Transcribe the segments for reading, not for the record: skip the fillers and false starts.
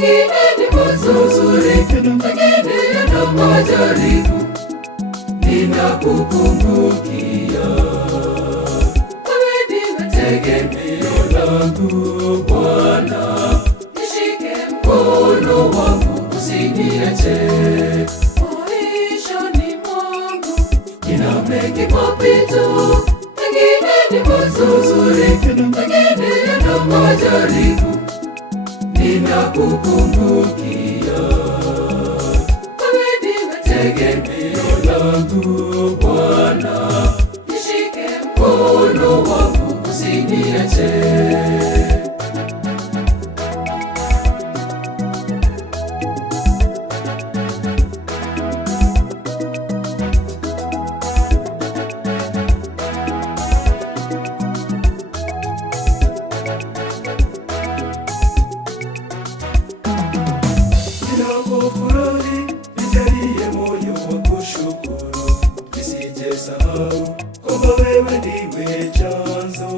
mengine ni mazuri, mengine yana majaribu. Ninakukumbukia wewe, ndiwe tegemeo langu Bwana. Nishike mkono wangu usiniache. Maishani mwangu nina mengi mapito, mengine ni mazuri, mengine yana majaribu. Ninakukumbukia wewe, ndiwe tegemeo langu Bwana. Nishike mkono wangu usiniache. Ninapofurahi nijalie moyo wa kushukuru, nisijasahau kwamba wewe ndiwe chanzo.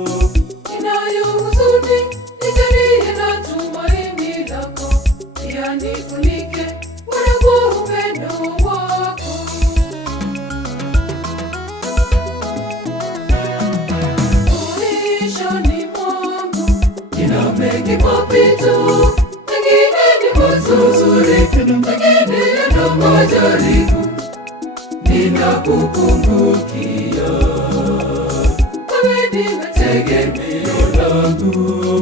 Ninayo huzuni, nijalie na tumaini lako, pia nifunike Bwana kwa upendo wako. Maishani mwangu nina mengi mapito, mengine ni mazuri, mengine yana majaribu. Ninakukumbukia wewe, ndiwe tegemeo langu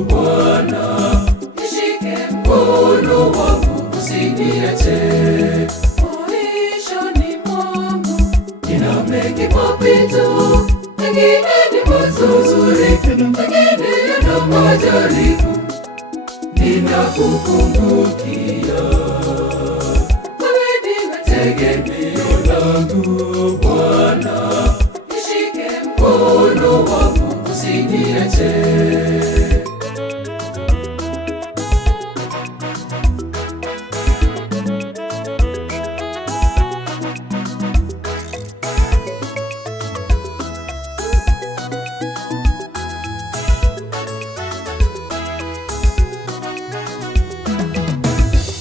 Bwana. Nishike mkono wangu usiniache. Maishani mwangu nina mengi mapito, mengine ni mazuri, mengine yana majaribu. Ninakukumbukia wewe, ndiwe tegemeo langu Bwana. Nishike mkono wangu usiniache.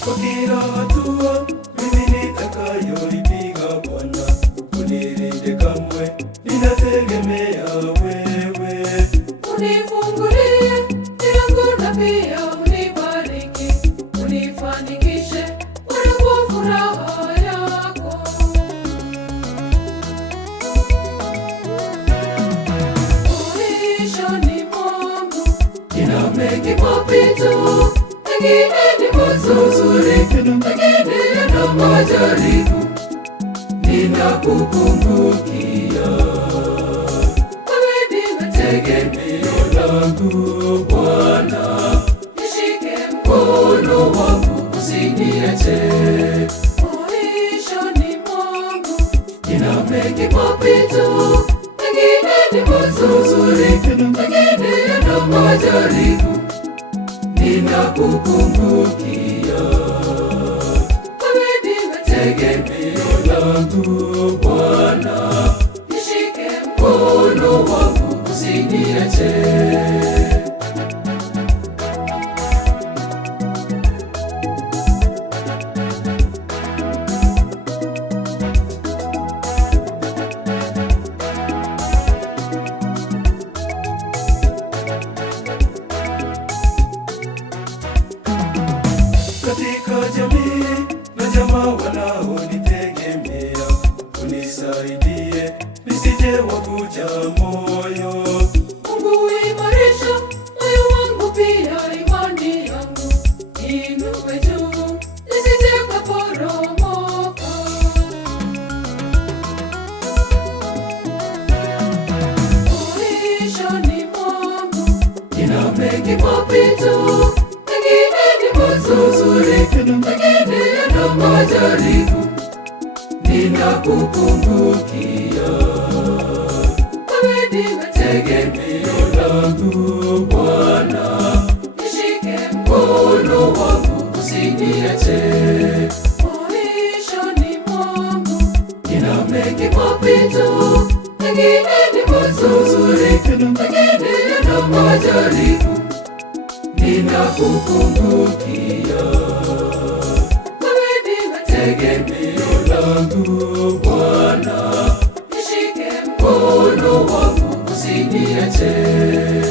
Kwa kila hatua mimi nitakayoipiga Bwana, unilinde kamwe, ninategemea wewe. Unifungulie milango na pia unibariki, unifanikishe Bwana kwa furaha yako. Maishani mwangu nina mengi mapito, mengine ni mazuri, mengine yana majaribu. Ninakukumbukia wewe, ndiwe tegemeo langu Bwana. Nishike mkono wangu usiniache. Maishani mwangu nina mengi mapito, mengine ni mazuri, mengine yana majaribu. Ninakukumbukia wewe, ndiwe tegemeo langu Bwana. Nishike mkono wangu usiniache. Katika jamii na jamaa wanaonitegemea, unisaidie nisije wakuja moyo. Mungu imarisha moyo wangu, pia imani yangu inuwe juu, nisije kaporomoka. Maishani mwangu nina mengi mapito, mengine ni mazuri, mengine yana majaribu. Ninakukumbukia wewe, ndiwe tegemeo langu Bwana. Nishike mkono wangu usiniache. Maishani mwangu nina mengi mapito, mengine ni mazuri, mengine yana majaribu. Ninakukumbukia usiniache.